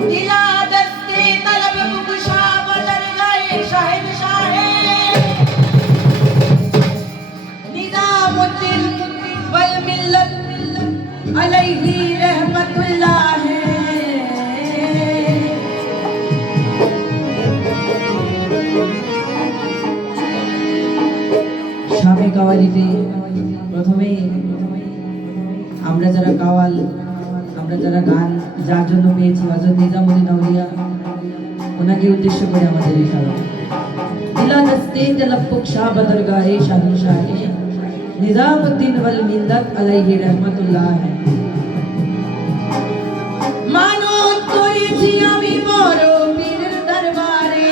दिला दस्ते तलब बुगशा बदर गए शाहिद शाहे निजामुद्दीन वल मिल्लत अलैहि रहमतुल्लाह है। शामे कावालीते प्रथमे আমরা যারা কাওয়াল আমরা যারা গান যার জন্য পেয়েছি হযরত নিজামুদ্দিন আউলিয়া ওনাকে উদ্দেশ্য করে আমাদের এই খেলা দিলা দস্তে তলব্বুক শাহ বদরগাহে শাহিনশাহ নিজামুদ্দিন ওয়াল মিল্লাত আলাইহি রাহমাতুল্লাহ মানত করেছি আমি বড় পীরের দরবারে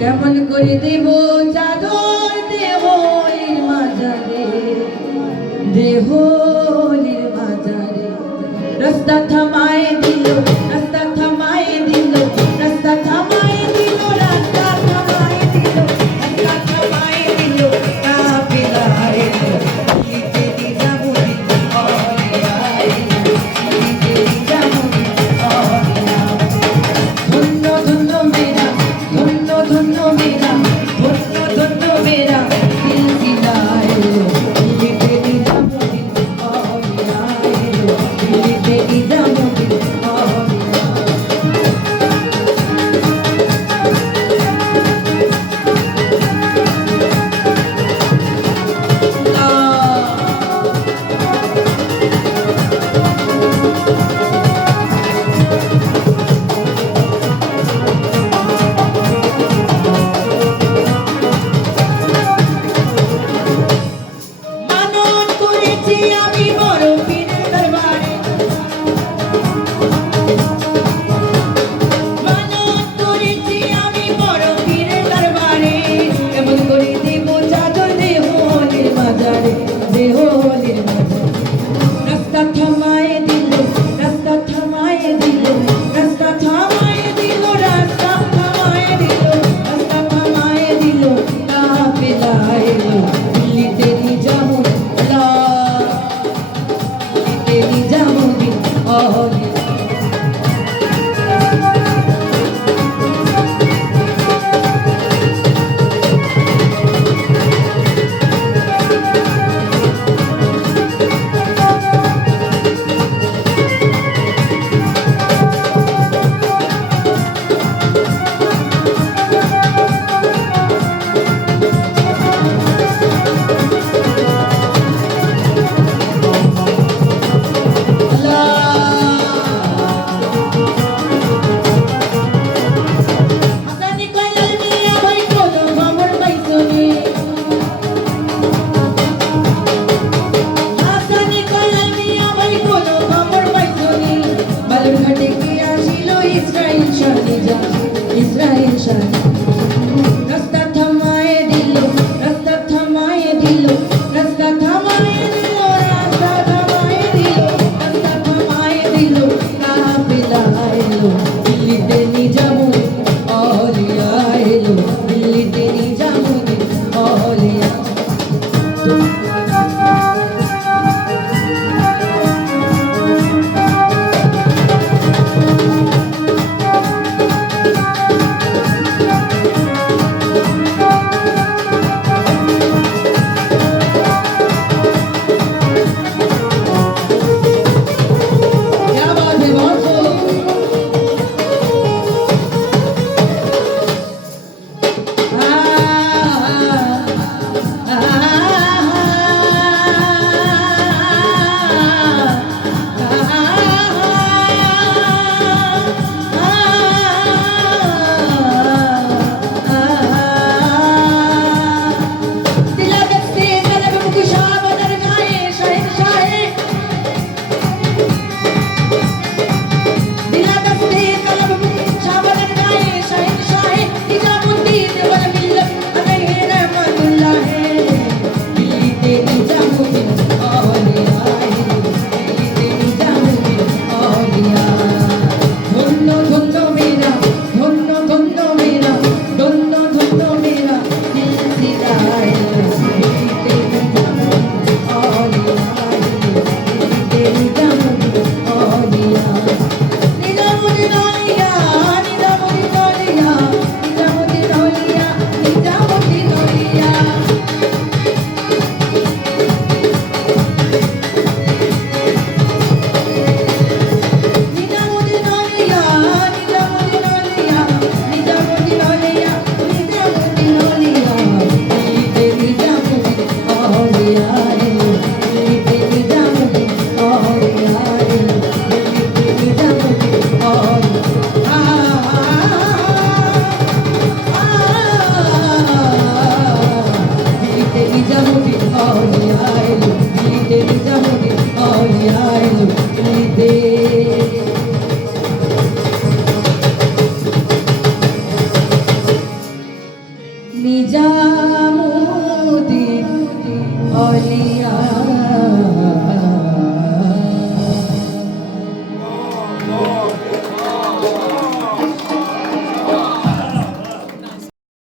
কেমন করে দেব চাদর দেহলির মাঝারে দেহলির মাঝারে রাস্তা থামায় দিল রাস্তা থামায় দিল রাস্তা থামায় দিল রাস্তা থামায় দিল রাস্তা থামায় দিল কাফেলা এলো লিতে নিজামুদ্দিন আউলিয়া এলো লিতে নিজামুদ্দিন আউলিয়া ধন্য ধন্য মেরা ধন্য ধন্য মেরা ধন্য ধন্য মেরা সিলসিলা এলো লিতে নিজামুদ্দিন আউলিয়া এলো লিতে নিজামুদ্দিন আউলিয়া মানত করেছি আমি বড় পীরের দরবারে মানত করেছি আমি বড় পীরের দরবারে কেমন করে দেব চাদর দেহলির মাঝারে দেহলির মাঝারে রাস্তা থামায় দিল রাস্তা থামায় দিল রাস্তা থামায় দিল রাস্তা থামায় দিল রাস্তা থামায় দিল কাফেলা এলো লিতে নিজামুদ্দিন লিতে নিজামুদ্দিন আউলিয়া হাসানি কইলাল মিয়া ভাই কোনো খবর পাইছনি হাসানি কইলাল মিয়া ভাই কোনো খবর পাইছনি বালুর ঘাটে কি আসিল ইসরাইল শাহ নিজাম ইসরাইল শাহ রাস্তা থামায় দিল রাস্তা থামায় দিল রাস্তা থামায় দিল রাস্তা থামায় দিল রাস্তা থামায় দিল কাফেলা এলো লিতে নিজামুদ্দিন আউলিয়া এলো লিতে নিজামুদ্দিন আউলিয়া क्या बात है बहुत खूब